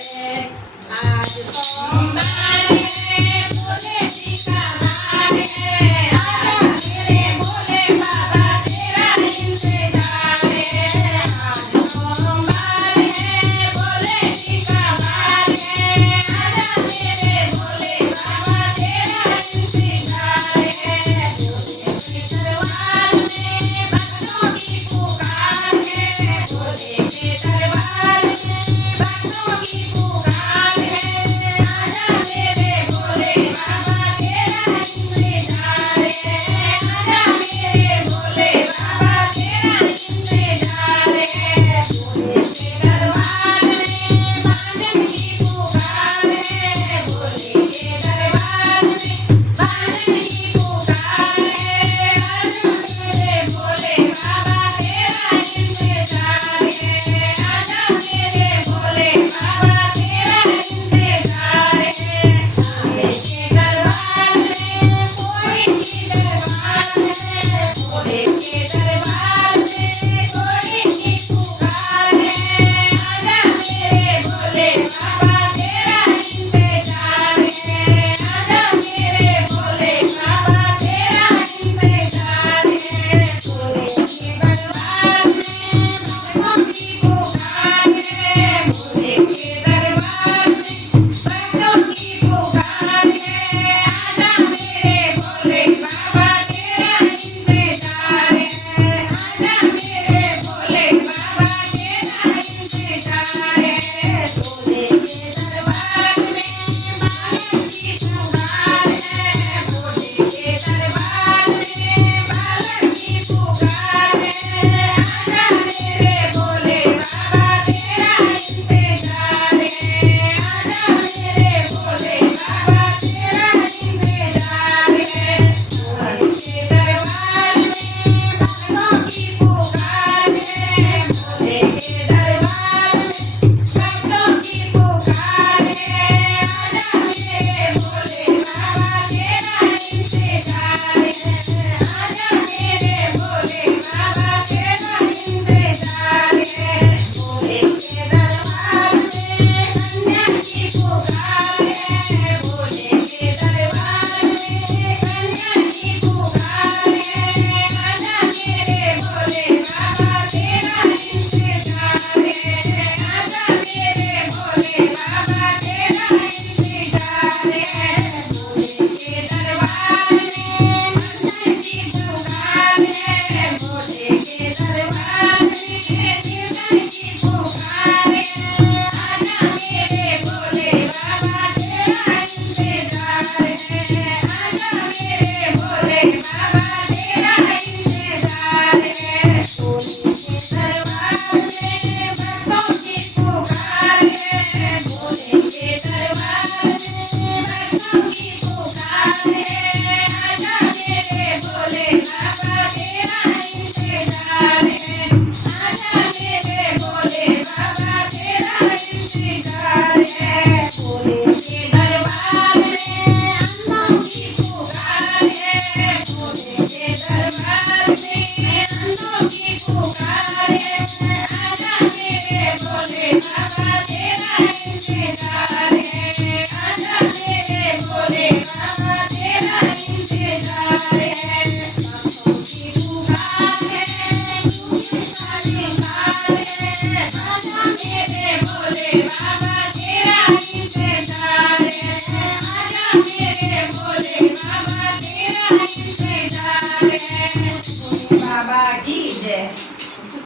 आज सोमवार है भोले जी का वार है आजा मेरे भोले बाबा तेरा इंतजार है आज सोमवार है भोले जी का वार है आजा मेरे भोले बाबा तेरा इंतजार है दरबार में भक्तों की पुकार है भोले के दरबार में भक्तों की पुकार है आजा मेरे भोले बाबा तेरा इंतजार है आजा मेरे भोले बाबा तेरा इंतजार है भोले के दरबार में बांधन की पुकार है भोले के दरबार में बांधन की पुकार है आजा मेरे भोले बाबा तेरा इंतजार है आजा मेरे भोले बाबा तेरा इंतजार है भोले के दरबार में कोई की दरबार है भोले के दरबार में कोई की पुकार है आजा मेरे भोले बाबा तेरा इंतजार है आजा मेरे भोले बाबा तेरा इंतजार है भोले के दरबार में भक्तों की पुकार है भोले के दरबार में भक्तों की पुकार है आजा मेरे भोले बाबा तेरा इंतजार है आजा मेरे भोले बाबा तेरा इंतजार है भोले के दरबार में बालन की पुकार है भोले के दरबार में बालन की पुकार है आजा मेरे भोले बाबा तेरा इंतजार है आजा मेरे भोले बाबा तेरा इंतजार है भोले के दरबार में भक्तों की पुकार है भोले के दरबार में भक्तों की पुकार है आजा मेरे भोले बाबा तेरा इंतजार है आजा मेरे भोले बाबा तेरा इंतजार है भोले के दरबार में कन्या की पुकार है भोले के दरबार में कन्या की पुकार है आजा मेरे भोले बाबा तेरा इंतजार है आजा मेरे भोले बाबा तेरा इंतजार है भोले के दरबार में भक्तन की पुकार है भोले के दरबार में कीर्तन की पुकार है आजा मेरे भोले बाबा तेरा इंतजार है आजा मेरे भोले बाबा तेरा इंतजार है भोले के दरबार में भक्तों की पुकार है भोले के दरबार में भक्तों की पुकार है आजा मेरे भोले बाबा तेरा इंतजार है आजा मेरे भोले बाबा तेरा इंतजार है भोले के दरबार में अंधों की पुकार है भोले के दरबार में अंधों की पुकार है आजा मेरे भोले बाबा तेरा इंतजार है आजा मेरे भोले बाबा तेरा इंतजार है भक्तों की पुकार है झूठी सारी कार है आजा मेरे भोले बाबा तेरा इंतजार है आजा मेरे भोले बाबा तेरा इंतजार